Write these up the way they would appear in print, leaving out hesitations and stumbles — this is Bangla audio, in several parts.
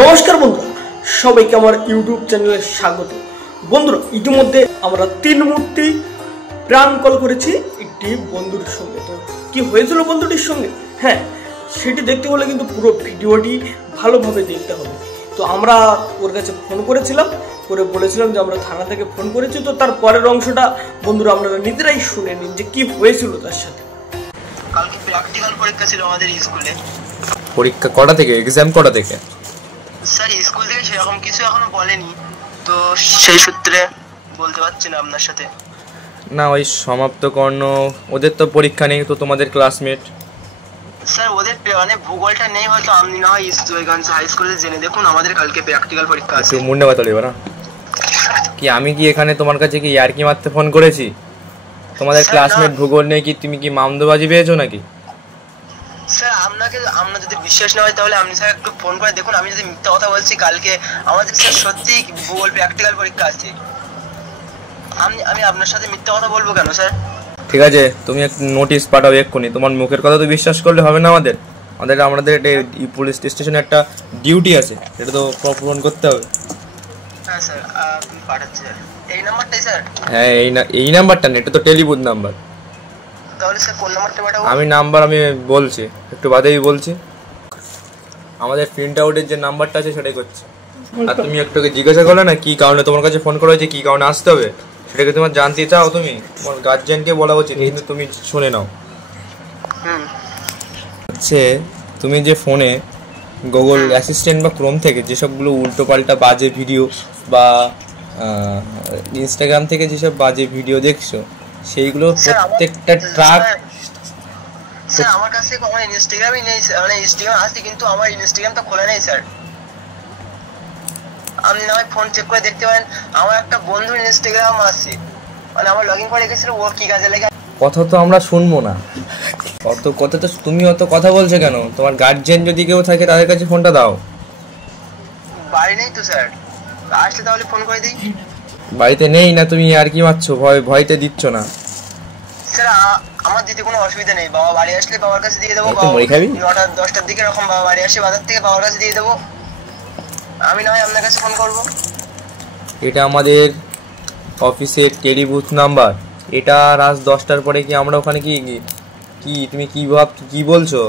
নমস্কার বন্ধুরা, সবাইকে আমার ইউটিউব চ্যানেলে স্বাগত। বন্ধুরা, ইতিমধ্যে আমরা 3 মূর্তি প্রাণ কল করেছি একটি বন্ধুর সঙ্গে। তো কি হয়েছিল বন্ধুটির সঙ্গে, হ্যাঁ সেটি দেখতে হলে কিন্তু পুরো ভিডিওটি ভালোভাবে দেখতে হবে। তো আমরা ওর কাছে ফোন করেছিলাম, করে বলেছিলাম যে আমরা থানা থেকে ফোন করেছি। তো তার পরের অংশটা বন্ধুরা আপনারা নিজেরাই শুনে নিন যে কি হয়েছিল তার সাথে। কালকে প্র্যাকটিক্যাল পরীক্ষা ছিল আমাদের স্কুলে। পরীক্ষা কটা থেকে, এক্সাম কটা থেকে? স্যার স্কুল থেকে সেরকম কিছু এখনো বলেনি, তো সেই সূত্রে বলতে পারছি না আপনার সাথে। না, ওই সমাপ্ত কর্ণ ওদের তো পরীক্ষা নেই, তো তোমাদের ক্লাসমেট। স্যার ওদের মানে ভূগোলটা নেই, হয়তো আপনি না হয় জয়গঞ্জ হাই স্কুলে জেনে দেখুন, আমাদের কালকে প্র্যাকটিক্যাল পরীক্ষা আছে। মুন্ডে কথা বলবো না কি, আমি কি এখানে তোমার কাছে কি ইয়ার্কি মারতে ফোন করেছি? তোমাদের ক্লাসমেট ভূগোল নেই কি তুমি কি মামদোবাজি পেয়েছো নাকি? স্যার আপনার যদি বিশ্বাস না হয় তাহলে আপনি স্যার একটু ফোন করে দেখুন। আমি যদি মিথ্যা কথা বলছি, কালকে আমাদের স্যার সত্যি ভূগোল প্র্যাকটিক্যাল পরীক্ষা আছে। আমি আপনার সাথে মিথ্যা কথা বলবো কেন স্যার? ঠিক আছে, তুমি একটা নোটিশ পাঠাও এক্ষুনি। তোমার মুখের কথা তো বিশ্বাস করলে হবে না। আমাদের পুলিশ স্টেশনে একটা ডিউটি আছে, সেটা তো পূরণ করতে হবে। হ্যাঁ স্যার, আপনি পাঠাচ্ছি স্যার। এই নাম্বারটাই স্যার? হ্যাঁ, এই নাম্বারটা না, এটা তো টেলিবুথ নাম্বার। তাহলে স্যার কোন নাম্বারটা পাঠাবো? আমি বলছি, একটু বাদেই বলছি। আমাদের প্রিন্ট আউটের যে নাম্বারটা আছে সেটাই করছে। আর তুমি একটুকে জিজ্ঞাসা করলে না কি কারণে তোমার কাছে ফোন করা হয়েছে, কি কারণে আসতে হবে, সেটাকে তোমার জানতে চাও। তুমি তোমার গার্জিয়ানকে বলা উচিত, কিন্তু তুমি শুনে নাও। হচ্ছে তুমি যে ফোনে গুগল অ্যাসিস্ট্যান্ট বা ক্রোম থেকে যেসবগুলো উল্টোপাল্টা বাজে ভিডিও বা ইনস্টাগ্রাম থেকে যেসব বাজে ভিডিও দেখছো, সেইগুলো প্রত্যেকটা ট্র্যাক। স্যার আমার কাছে কোনো ইনস্টাগ্রামই নেই, মানে ইনস্টাগ্রাম আছে কিন্তু আমার ইনস্টাগ্রাম তো খোলা নেই স্যার। আপনি না হয় ফোন চেক করে দেখতে পারেন, আমার একটা বন্ধুর ইনস্টাগ্রাম আছে, মানে আমার লগইন করে রেখেছিল, ও কি কাজে লেগে। কথা তো আমরা শুনবো না, কথা তো তুমি অত কথা বলছো কেন? তোমার গার্জিয়ান যদি কেউ থাকে তাদের কাছে ফোনটা দাও। বাড়ি নেই তো স্যার, আসলে তাহলে ফোন করে দিই। বাড়িতে নেই না, তুমি আর কি মারছো, ভয়তে দিচ্ছ না স্যার। আমার দিতে কোনো অসুবিধা নেই, বাবা বাড়ি আসলে বাবার কাছে দিয়ে দেবো। 9টা-10টার দিকে এরকম বাবা বাড়ি আসে বাজার থেকে, বাবার কাছে দিয়ে দেবো। আমি না হয় আপনার কাছে ফোন করবো। এটা আমাদের অফিসের টেলিবুথ নাম্বার। এটা রাত 10টার পরে কি আমরা ওখানে কি তুমি কি বলছো?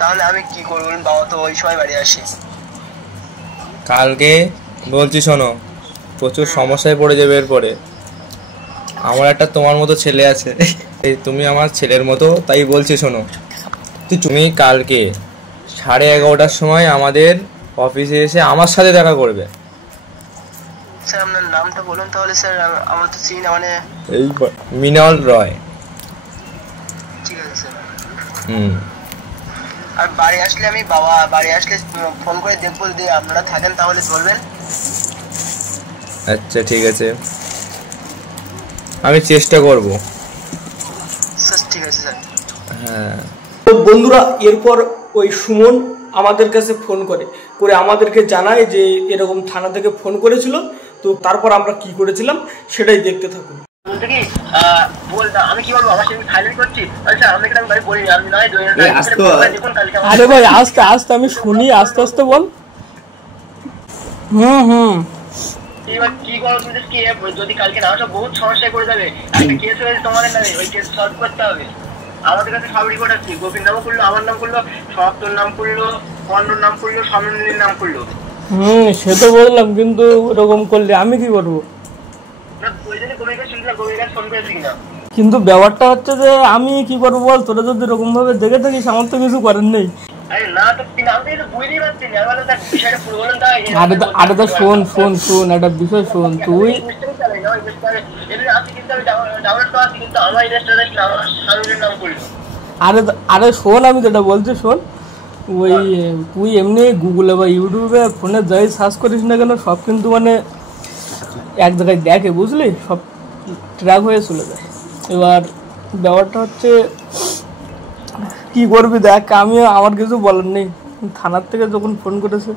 তাহলে আমি কি করবো? বাবা তো ওই সময় বাড়ি আসে। কালকে বলছি শোনো, প্রচুর সমস্যায় পড়ে যাবে এরপরে। আমার একটা তোমার মতো ছেলে আছে, তুমি আমার ছেলের মতো, তাই বলছি শোনো। তুমি কালকে 11:30টার সময় আমাদের অফিসে এসে আমার সাথে দেখা করবে। স্যার আপনার নামটা বলুন তাহলে স্যার, আমার তো চিনি না, মানে এই মৃণাল রয়। ঠিক আছে স্যার। আর বাড়ি আসলে বাড়ি আসলে ফোন করে দেখবো, যদি আপনারা থাকেন তাহলে বলবেন। আচ্ছা ঠিক আছে, আমি চেষ্টা করব স্যার। ঠিক আছে স্যার। হ্যাঁ। তো বন্ধুরা, এরপর ওই সুমন আমাদের কাছে ফোন করে আমাদেরকে জানায় যে এরকম থানা থেকে ফোন করেছিল। তো তারপর আমরা কি করেছিলাম সেটাই দেখতে থাকুন। আমি কি বলবো, আমার সাথে খাইলেন করছি। আচ্ছা আমি কেন ভাই বলি, আমি নয় আরে ভাই আস্তে আস্তে আমি শুনি, আস্তে আস্তে বল। এবার কি করো তুমি, যদি কালকে না আসো বহুত সমস্যায় পড়ে যাবে। একটা কেস হয়েছে তোমাদের নামে, ওই কেস সলভ করতে হবে। আমাদের কাছে সব রিপোর্ট আছে, গোপীর নামও করলো, আমার নাম করলো, সমাপ্তর নাম করলো, কর্ণর নাম করলো, সমন্বয়ের নাম করলো। সে তো বললাম, কিন্তু এরকম করলে আমি কি করবো? কিন্তু ব্যাপারটা হচ্ছে যে আমি কি করবো বল, তোরা যদি এরকম ভাবে দেখে থাকিস, আমার তো কিছু করার নেই। আরে তো শোন একটা বিষয় শোন। তুই আরে শোন, আমি যেটা বলছি শোন। ওই তুই এমনি গুগলে বা ইউটিউবে ফোনে যাই সার্চ করিস না কেন, সব কিন্তু মানে এক জায়গায় দেখে, বুঝলি, সব ট্র্যাক হয়ে চলে যায়। এবার ব্যাপারটা হচ্ছে কি করবি দেখ, আমার কিছু বলার নেই। থানার থেকে যখন ফোন করেছে,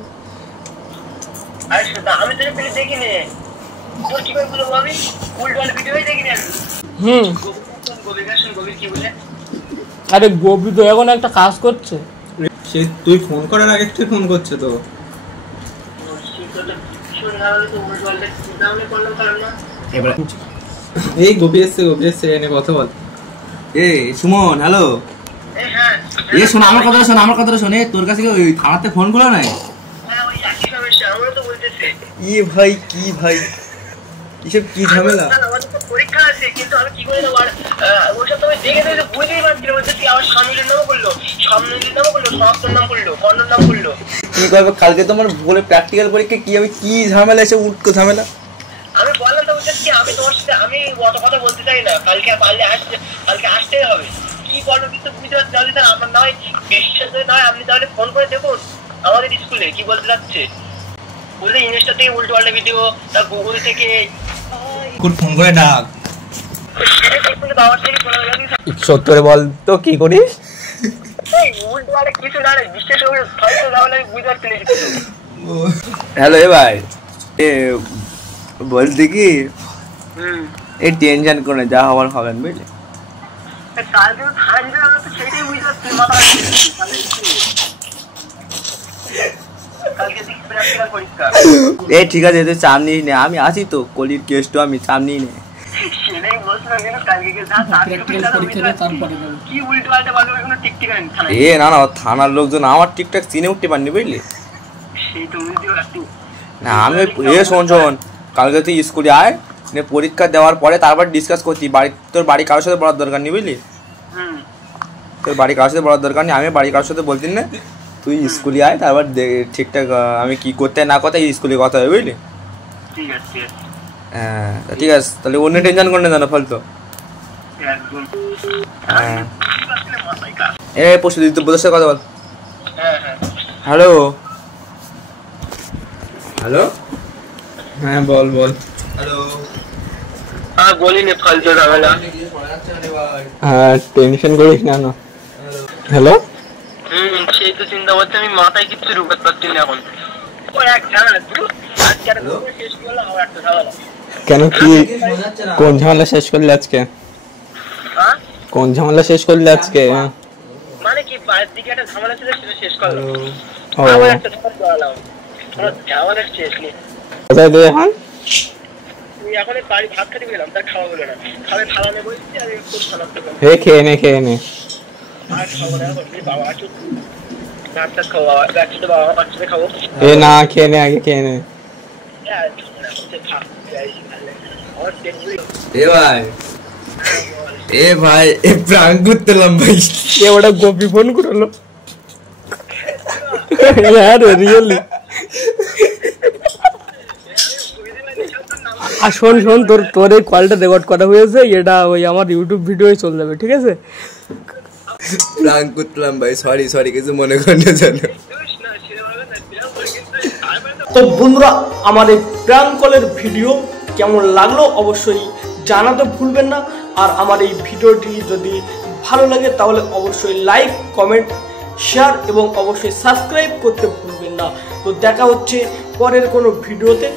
আরে গোপী তো এখন একটা কাজ করছে। তুই ফোন করার আগে তুই ফোন করছে তো এই গোপী এসছে এনে কথা বল। এ সুমন, হ্যালো। এ শোন আমার কথাটা শোন। তোর কাছে ওই থানাতে ফোন করলো নাই? ই ভাই কি ভাই, এসব কি ঝামেলা? পরীক্ষা আছে কিন্তু আমি কি করে দেবো? ওইসব তুমি দেখে দেখে বুঝতেই পারছি বলতেছি। আমার স্বামীর নাম বললো, সমাপ্তর নাম বললো, কর্ণর নাম বললো। কি করবো কালকে তোমার বলে প্র্যাকটিক্যাল পরীক্ষা, কি আমি কি ঝামেলা এসে উঠকো ঝামেলা। আমি বললাম তো বুঝতেছি, আমি তোমার সাথে আমি অত কথা বলতে চাই না। কালকে আসতেই হবে। কি বলবো কিন্তু বুঝতে পারছি। তাহলে স্যার আপনার নয় বিশ্বাস নয়, আপনি তাহলে ফোন করে দেখুন আমাদের স্কুলে কি বলতে যাচ্ছে। বলতে ইনস্টা থেকে উল্টো পাল্টা ভিডিও, তার গুগল থেকে ফোন করে ডাক। বাবার থেকে সত্তরে বল তো কি করিস? উল্টো পাল্টা কিছু না, বিশ্বাস করে হয়তো তাহলে আমি বুঝতে পারছি না কিছু। হ্যালো এ ভাই, এ বলছি কি এই টেনশন করে যা হবার হবেন বুঝলি। এ ঠিক আছে, তুই চাপ নিস নে, আমি আছি তো। কলির কেসটা আমি চাপ নিই নে। এ না না, থানার লোকজন আমার ঠিকঠাক চিনে উঠতে পারিনি বুঝলি। না আমি এ শোন, কালকে তুই স্কুলে আয়, পরীক্ষা দেওয়ার পরে তারপর ডিসকাস করছি। তোর বাড়ি কারোর সাথে বলার দরকার নেই বুঝলি। তোর বাড়ি কারোর সাথে বলার দরকার নেই, আমি বাড়ি কারোর সাথে বলছি না। তুই স্কুলে আয়, তারপর ঠিকঠাক আমি কি করতে না করতে স্কুলে কথা হবে বুঝলি। হ্যাঁ ঠিক আছে, তাহলে অন্য টেনশন করে না ফালতু। হ্যাঁ এ পরশু দিদি তোর সাথে কথা বল। হ্যালো হ্যালো, হ্যাঁ বল। হ্যালো, হ্যাঁ বলিনি ফালতু ঝামেলা। হ্যাঁ টেনশন করিস না। হ্যালো, সেই তো চিন্তা করছি আমি, মাথায় কিছু ঢুকাতে পারছি না এখন। ওই এক ঝামেলা শেষ করলাম, আমার একটা ঝামেলা। কেন কি কোন ঝামেলা শেষ করলে আজকে? কোন ঝামেলা শেষ করলে আজকে? মানে কি বাড়ির দিকে একটা ঝামেলা ছিল, সেটা শেষ করলাম। ও আবার একটা ঝামেলা, ঝামেলা শেষ নেই। কোথায় তুই এখন? তুই এখন বাড়ি ভাত খেতে গেলাম, তার খাওয়া হলো না। খাবে থালা নেবো, আমি খুব খারাপ করলাম। হে খেয়ে নে আর খাবো না, বাবা আসুক ভাতটা খাবো, একসাথে বাবা বাচ্চাতে খাবো। এ না খেয়ে নে, আগে খেয়ে নে। এ ভাই এ প্রাঙ্ক করতেলাম ভাই। এ ওটা গোপী ফোন করলো। হ্যাঁ রিয়েলি। আর শোন তোর এই কলটা রেকর্ড করা হয়েছে, এটা ওই আমার ইউটিউব ভিডিওয় চলে যাবে, ঠিক আছে? প্রাঙ্ক করতেলাম ভাই, সরি কিছু মনে করেন না জানো। তো বন্ধুরা, আমার এই প্র্যাঙ্ক কলের ভিডিও কেমন লাগলো অবশ্যই জানাতে ভুলবেন না। আর আমার এই ভিডিওটি যদি ভালো লাগে তাহলে অবশ্যই লাইক, কমেন্ট, শেয়ার এবং অবশ্যই সাবস্ক্রাইব করতে ভুলবেন না। তো দেখা হচ্ছে পরের কোনো ভিডিওতে।